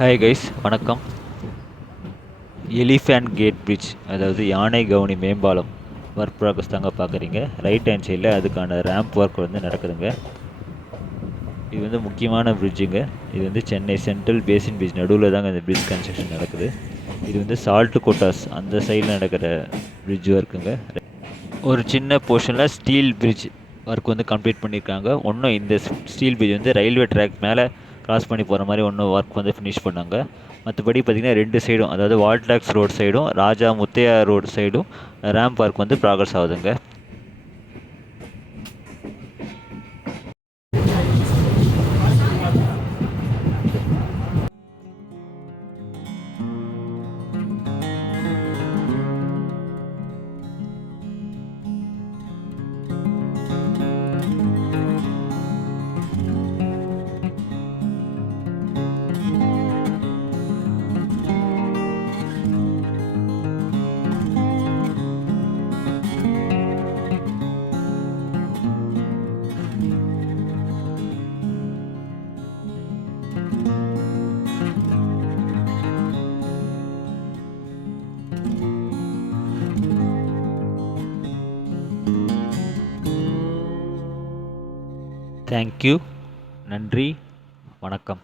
Hi guys, வணக்கம். Elephant gate bridge, அதாவது யானை கவுனி மேம்பாலம் ஒர்க் ப்ராக்ரஸ் தாங்க பார்க்குறீங்க. ரைட் ஹேண்ட் சைடில் அதுக்கான ரேம்ப் ஒர்க் நடக்குதுங்க. இது முக்கியமான பிரிட்ஜுங்க. இது சென்னை சென்ட்ரல் பேசின் பிரிட்ஜ் நடுவில் தாங்க இந்த பிரிட்ஜ் கன்ஸ்ட்ரக்ஷன் நடக்குது. இது சால்ட் கோட்டார்ஸ் அந்த சைடில் நடக்கிற பிரிட்ஜ் ஒர்க்குங்க. ஒரு சின்ன போர்ஷனில் ஸ்டீல் பிரிட்ஜ் ஒர்க் கம்ப்ளீட் பண்ணியிருக்காங்க. இன்னும் இந்த ஸ்டீல் பிரிட்ஜ் ரயில்வே ட்ராக் மேலே கிராஸ் பண்ணி போகிற மாதிரி ஒர்க் ஃபினிஷ் பண்ணாங்க. மற்றபடி பார்த்திங்கன்னா 2 சைடும், அதாவது வால்டாக்ஸ் ரோட் சைடும் ராஜா முத்தையா ரோடு சைடும் ரேம்ப் ஒர்க் ப்ராக்ரஸ் ஆகுதுங்க. தேங்க்யூ. நன்றி. வணக்கம்.